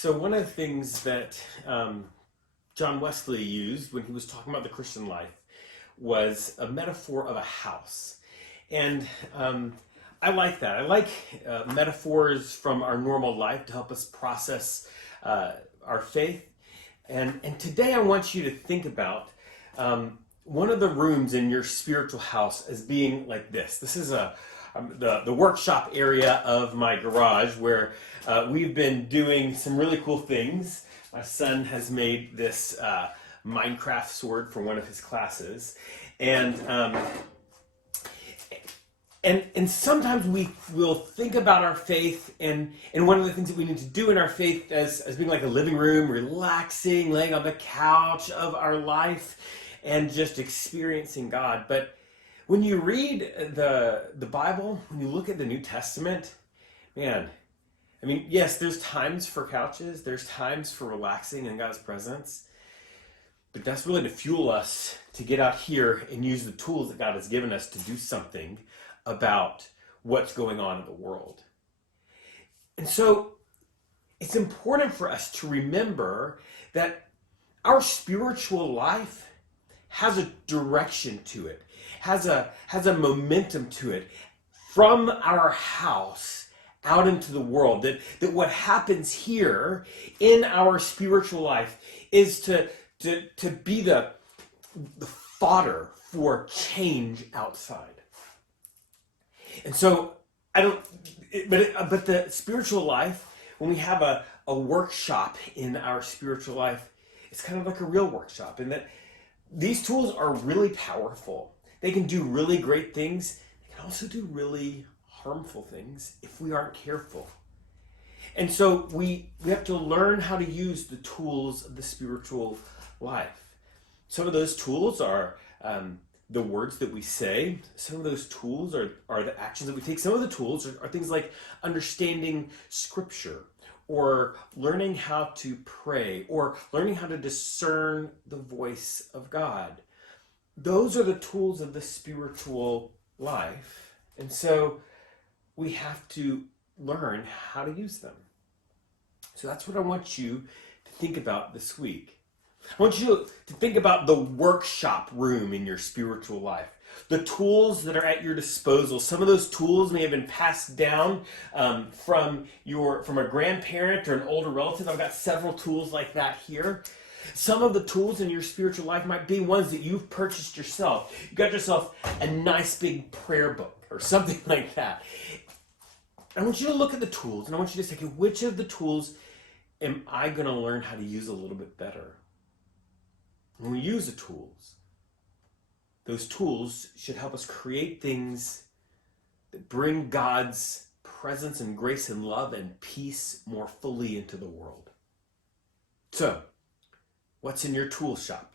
So one of the things that John Wesley used when he was talking about the Christian life was a metaphor of a house. And I like that. I like metaphors from our normal life to help us process our faith. And today I want you to think about one of the rooms in your spiritual house as being like this. This is the workshop area of my garage where we've been doing some really cool things. My son has made this Minecraft sword for one of his classes. And sometimes we will think about our faith, and one of the things that we need to do in our faith as being like a living room, relaxing, laying on the couch of our life, and just experiencing God. But when you read the Bible, when you look at the New Testament, man, I mean, yes, there's times for couches, there's times for relaxing in God's presence, but that's really to fuel us to get out here and use the tools that God has given us to do something about what's going on in the world. And so it's important for us to remember that our spiritual life has a direction to it, has a momentum to it from our house out into the world. That what happens here in our spiritual life is to be the fodder for change outside. And so but the spiritual life, when we have a workshop in our spiritual life, it's kind of like a real workshop, in that these tools are really powerful. They can do really great things. They can also do really harmful things if we aren't careful. And so we have to learn how to use the tools of the spiritual life. Some of those tools are the words that we say. Some of those tools are the actions that we take. Some of the tools are things like understanding Scripture, or learning how to pray, or learning how to discern the voice of God. Those are the tools of the spiritual life. And so we have to learn how to use them. So that's what I want you to think about this week. I want you to think about the workshop room in your spiritual life. The tools that are at your disposal. Some of those tools may have been passed down from a grandparent or an older relative. I've got several tools like that here. Some of the tools in your spiritual life might be ones that you've purchased yourself. You got yourself a nice big prayer book or something like that. I want you to look at the tools, and I want you to say, okay, which of the tools am I going to learn how to use a little bit better? When we use the tools, those tools should help us create things that bring God's presence and grace and love and peace more fully into the world. So, what's in your tool shop?